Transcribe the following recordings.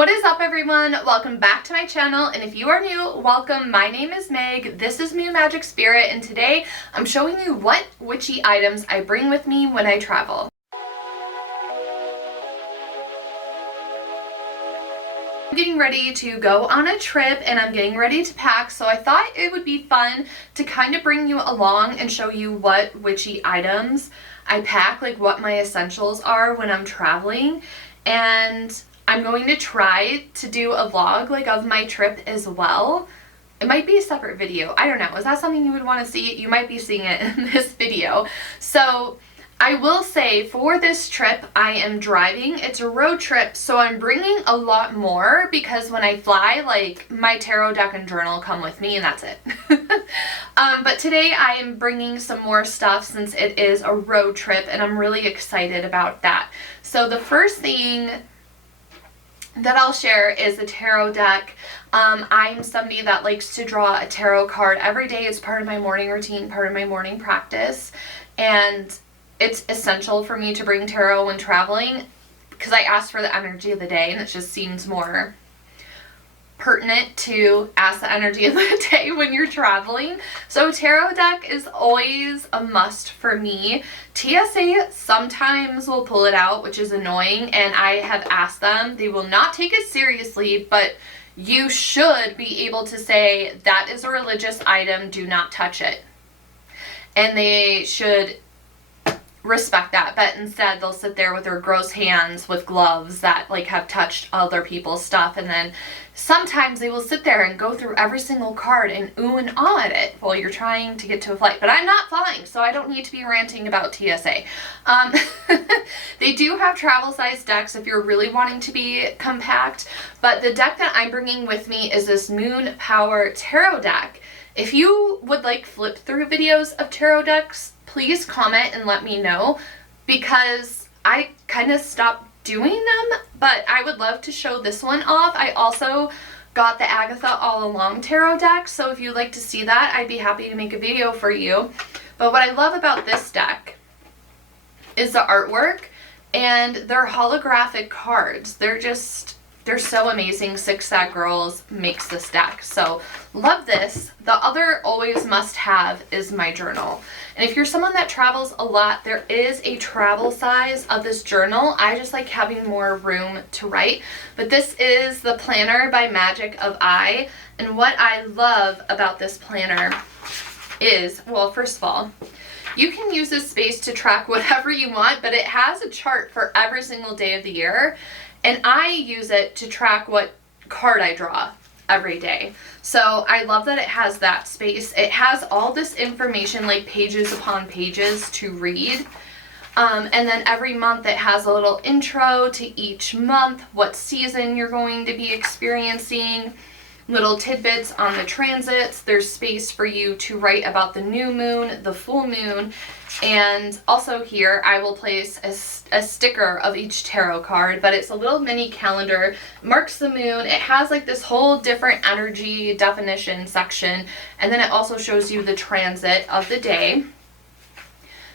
What is up, everyone? Welcome back to my channel, and if you are new, welcome. My name is Meg, this is Mew Magic Spirit, and today I'm showing you what witchy items I bring with me when I travel. I'm getting ready to go on a trip and I'm getting ready to pack, so I thought it would be fun to kind of bring you along and show you what witchy items I pack, like what my essentials are when I'm traveling. And I'm going to try to do a vlog like of my trip as well. It might be a separate video. I don't know. Is that something you would want to see? You might be seeing it in this video. So I will say for this trip, I am driving. It's a road trip, so I'm bringing a lot more because when I fly, like, my tarot deck and journal come with me and that's it. But today I am bringing some more stuff since it is a road trip and I'm really excited about that. So the first thing that I'll share is a tarot deck. I'm somebody that likes to draw a tarot card every day. It's part of my morning routine, part of my morning practice, and it's essential for me to bring tarot when traveling because I ask for the energy of the day, and it just seems more pertinent to ask the energy of the day when you're traveling. So tarot deck is always a must for me. TSA sometimes will pull it out, which is annoying, and I have asked them. They will not take it seriously, but you should be able to say that is a religious item, do not touch it. And they should respect that, but instead they'll sit there with their gross hands with gloves that like have touched other people's stuff, and then sometimes they will sit there and go through every single card and ooh and ah at it while you're trying to get to a flight. But I'm not flying, so I don't need to be ranting about TSA. They do have travel size decks if you're really wanting to be compact, but the deck that I'm bringing with me is this Moon Power Tarot deck. If you would like flip through videos of tarot decks, please comment and let me know, because I kind of stopped doing them, but I would love to show this one off. I also got the Agatha All Along tarot deck, so if you'd like to see that, I'd be happy to make a video for you. But what I love about this deck is the artwork, and they're holographic cards. They're so amazing. Six Sad Girls makes this deck, so love this. The other always must have is my journal. And if you're someone that travels a lot, there is a travel size of this journal. I just like having more room to write. But this is the Planner by Magic of I. And what I love about this planner is, well, first of all, you can use this space to track whatever you want, but it has a chart for every single day of the year. And I use it to track what card I draw every day. So I love that it has that space. It has all this information, like pages upon pages to read. And then every month it has a little intro to each month, what season you're going to be experiencing, little tidbits on the transits. There's space for you to write about the new moon, the full moon, and also here I will place a sticker of each tarot card, but it's a little mini calendar, marks the moon. It has like this whole different energy definition section, and then it also shows you the transit of the day.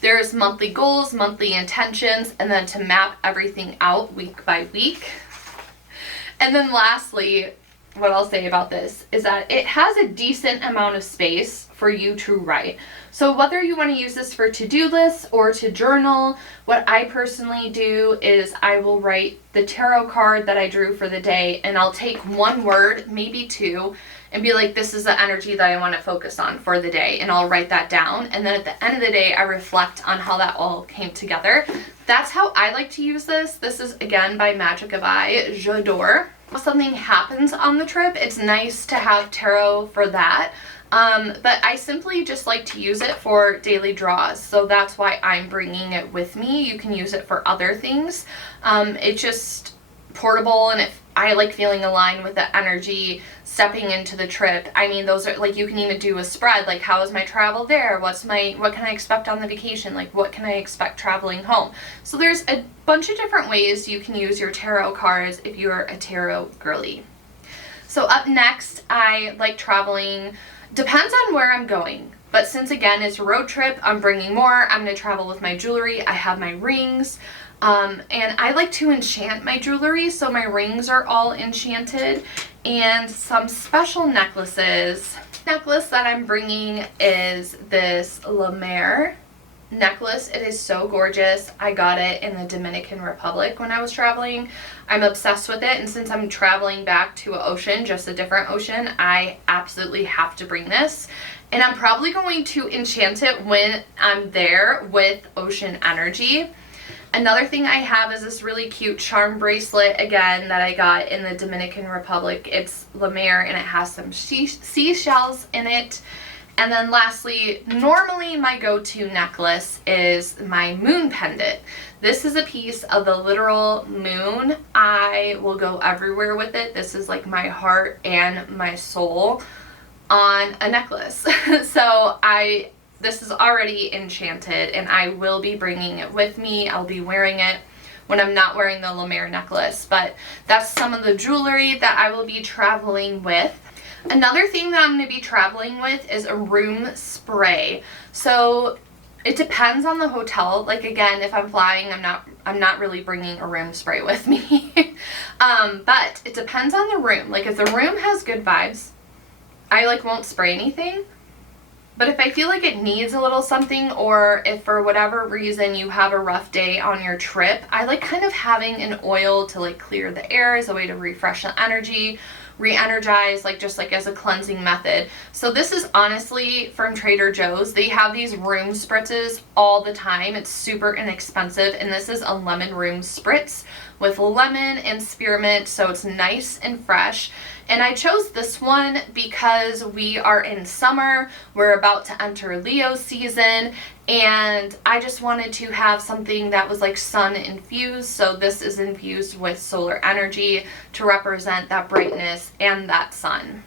There's monthly goals, monthly intentions, and then to map everything out week by week. And then lastly, what I'll say about this is that it has a decent amount of space for you to write. So whether you want to use this for to-do lists or to journal, what I personally do is I will write the tarot card that I drew for the day, and I'll take one word, maybe two, and be like, this is the energy that I want to focus on for the day, and I'll write that down. And then at the end of the day, I reflect on how that all came together. That's how I like to use this. This is, again, by Magic of I. J'adore. If something happens on the trip, it's nice to have tarot for that. But I simply just like to use it for daily draws, so that's why I'm bringing it with me. You can use it for other things. It's just portable, and if I like feeling aligned with the energy stepping into the trip. I mean, those are like, you can even do a spread, like how is my travel there? What can I expect on the vacation? Like, what can I expect traveling home? So there's a bunch of different ways you can use your tarot cards if you're a tarot girly. So up next, I like traveling. Depends on where I'm going, but since again it's a road trip, I'm bringing more. I'm going to travel with my jewelry. I have my rings. And I like to enchant my jewelry, so my rings are all enchanted, and some special necklaces. Necklace that I'm bringing is this La Mer necklace. It is so gorgeous. I got it in the Dominican Republic when I was traveling. I'm obsessed with it, and since I'm traveling back to an ocean, just a different ocean, I absolutely have to bring this. And I'm probably going to enchant it when I'm there with ocean energy. Another thing I have is this really cute charm bracelet, again, that I got in the Dominican Republic. It's La Mer, and it has some seashells in it. And then lastly, normally my go-to necklace is my moon pendant. This is a piece of the literal moon. I will go everywhere with it. This is like my heart and my soul on a necklace. So this is already enchanted, and I will be bringing it with me. I'll be wearing it when I'm not wearing the La Mer necklace, but that's some of the jewelry that I will be traveling with. Another thing that I'm going to be traveling with is a room spray. So it depends on the hotel. Like, again, if I'm flying, I'm not really bringing a room spray with me. But it depends on the room. Like, if the room has good vibes, I won't spray anything. But if I feel like it needs a little something, or if for whatever reason you have a rough day on your trip, I like kind of having an oil to clear the air as a way to refresh the energy, re-energize, just as a cleansing method. So this is honestly from Trader Joe's. They have these room spritzes all the time. It's super inexpensive, and this is a lemon room spritz with lemon and spearmint, so it's nice and fresh. And I chose this one because we are in summer, we're about to enter Leo season, and I just wanted to have something that was sun infused. So this is infused with solar energy to represent that brightness and that sun.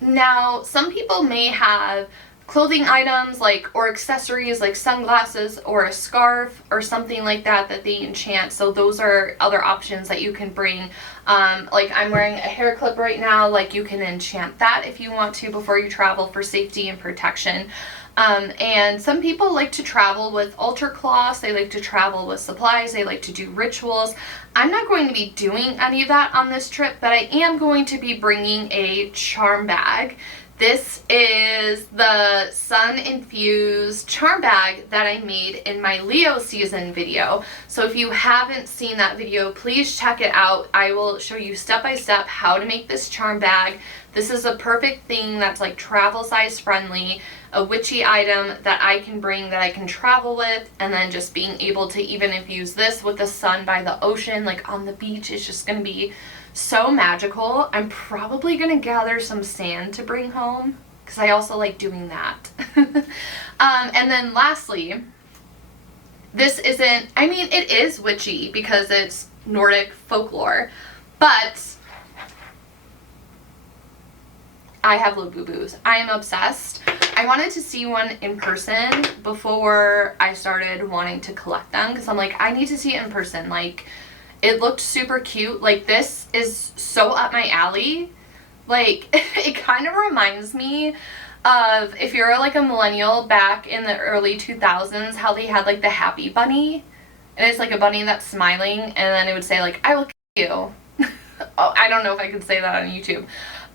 Now, some people may have clothing items or accessories like sunglasses or a scarf or something like that they enchant. So those are other options that you can bring. I'm wearing a hair clip right now. You can enchant that if you want to before you travel for safety and protection. And some people like to travel with altar cloths. They like to travel with supplies. They like to do rituals. I'm not going to be doing any of that on this trip, but I am going to be bringing a charm bag. This is the sun-infused charm bag that I made in my Leo season video. So if you haven't seen that video, please check it out. I will show you step by step how to make this charm bag. This is a perfect thing that's travel size friendly, a witchy item that I can bring, that I can travel with, and then just being able to even infuse this with the sun by the ocean, on the beach, is just going to be so magical. I'm probably gonna gather some sand to bring home because I also like doing that. And then lastly, this isn't, it is witchy because it's Nordic folklore, but I have little boo-boos. I am obsessed. I wanted to see one in person before I started wanting to collect them because I'm I need to see it in person. It looked super cute. This is so up my alley. It kind of reminds me of, if you're a millennial back in the early 2000s, how they had the happy bunny. And it's a bunny that's smiling, and then it would say I will kill you. Oh, I don't know if I could say that on YouTube.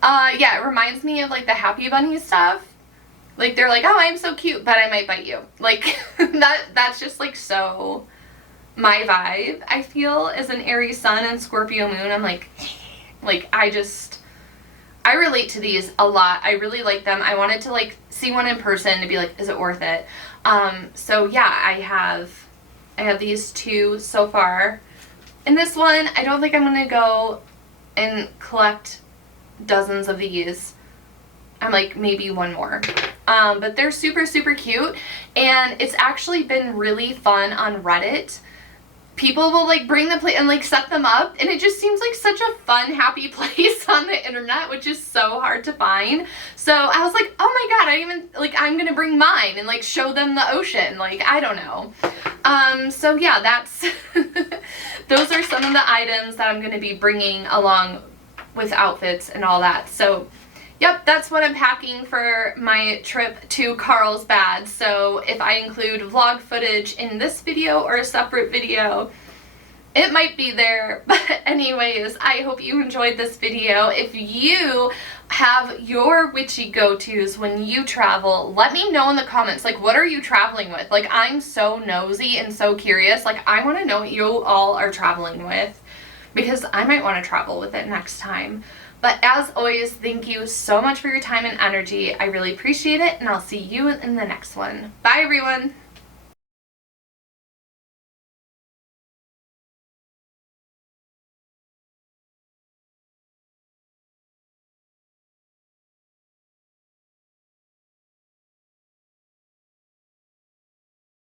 Yeah, it reminds me of the happy bunny stuff. They're oh, I'm so cute, but I might bite you. That's just so my vibe, I feel, as an Aries sun and Scorpio moon. I'm I relate to these a lot. I really like them. I wanted to see one in person to be is it worth it? So yeah, I have these two so far. And this one, I don't think I'm gonna go and collect dozens of these. I'm maybe one more. But they're super, super cute, and it's actually been really fun on Reddit. People will bring the plate and set them up, and it just seems such a fun, happy place on the internet, which is so hard to find. So I was oh my god, I even I'm gonna bring mine and show them the ocean. I don't know. So yeah, that's those are some of the items that I'm gonna be bringing along with outfits and all that. So yep, that's what I'm packing for my trip to Carlsbad. So if I include vlog footage in this video or a separate video, It might be there, but anyways, I hope you enjoyed this video. If you have your witchy go-tos when you travel, let me know in the comments, like, what are you traveling with? Like, I'm so nosy and so curious. Like, I want to know what you all are traveling with, because I might want to travel with it next time. But as always, thank you so much for your time and energy. I really appreciate it, and I'll see you in the next one. Bye, everyone.